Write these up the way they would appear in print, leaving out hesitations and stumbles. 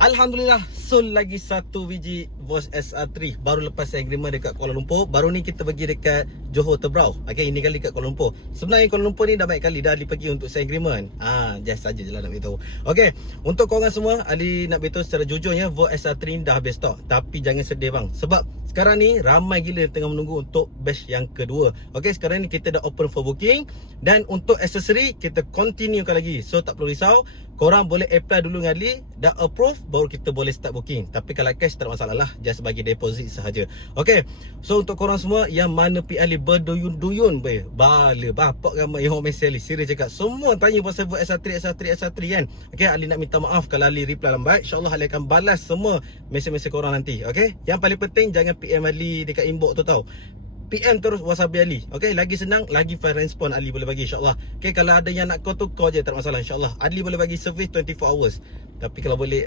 Alhamdulillah, sold lagi satu biji Bosch SR3. Baru lepas agreement dekat Kuala Lumpur. Baru ni kita pergi dekat Johor Tebrau. Okay, ini kali kat Kuala Lumpur. Sebenarnya Kuala Lumpur ni dah banyak kali dah Ali pergi untuk sign agreement. Just saja je lah nak beritahu. Okay, untuk korang semua, Ali nak beritahu secara jujurnya, Bosch SR3 ni dah habis stok. Tapi jangan sedih bang, sebab sekarang ni ramai gila tengah menunggu untuk batch yang kedua. Okay, sekarang ni kita dah open for booking. Dan untuk aksesori kita continuekan lagi. So tak perlu risau, korang boleh apply dulu dengan Ali. Dah approve, baru kita boleh start booking. Tapi kalau cash tak ada masalah lah, just bagi deposit sahaja. Okay, so untuk korang semua yang mana pergi Ali berduyun-duyun bala bapak ramai yang orang mesej Ali, serius cakap, semua tanya pasal buat SR3 kan. Okay, Ali nak minta maaf kalau Ali reply lambat. InsyaAllah Ali akan balas semua mesej-mesej korang nanti. Okay, yang paling penting jangan PM Ali dekat inbox tu tau, PM terus WhatsApp Ali. Okay, lagi senang, lagi fast respon Ali boleh bagi, insyaAllah. Okay, kalau ada yang nak call tu, call je, tak ada masalah, insyaAllah. Ali boleh bagi service 24 hours. Tapi kalau boleh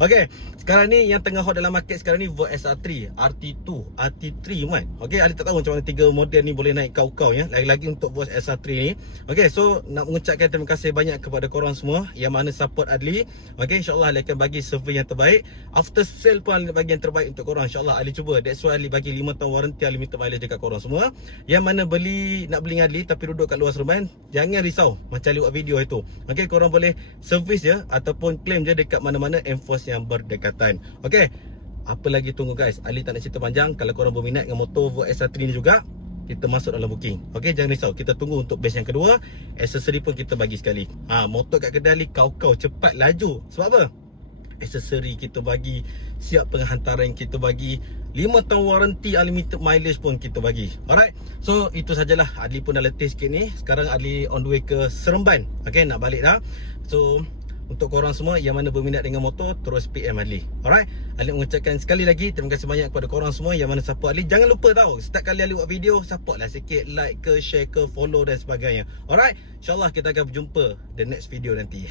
okay, sekarang ni yang tengah hot dalam market sekarang ni Vogue SR3, RT2, RT3 man. Okay, Ali tak tahu macam mana tiga model ni boleh naik kau-kau ya. Lagi-lagi untuk Vogue SR3 ni. Okay, so nak mengucapkan terima kasih banyak kepada korang semua yang mana support Ali. Okay, insyaAllah Ali akan bagi servis yang terbaik. After sale pun Ali nak bagi yang terbaik untuk korang, insyaAllah Ali cuba. That's why Ali bagi 5 tahun warranty unlimited mileage dekat korang semua. Yang mana nak beli dengan Ali tapi duduk kat luar Seremban, jangan risau macam Ali buat video itu. Okay, korang boleh servis je ataupun claim je dekat mana-mana enforce yang berdekatan. Okay, apa lagi tunggu guys. Ali tak nak cerita panjang. Kalau korang berminat dengan motor Vogue SR3 ni juga, kita masuk dalam booking. Okay, jangan risau, kita tunggu untuk batch yang kedua. Aksesori pun kita bagi sekali. Motor kat kedai Ali kau-kau cepat laju. Sebab apa? Aksesori kita bagi, siap penghantaran kita bagi, 5 tahun warranty unlimited mileage pun kita bagi. Alright, so itu sajalah. Ali pun dah letih sikit ni. Sekarang Ali on the way ke Seremban. Okay, nak balik dah. So untuk korang semua yang mana berminat dengan motor, terus PM Ali. Alright, Ali mengucapkan sekali lagi terima kasih banyak kepada korang semua yang mana support Ali. Jangan lupa tau, setiap kali Ali buat video, support lah sikit, like ke, share ke, follow dan sebagainya. Alright, insyaAllah kita akan berjumpa the next video nanti.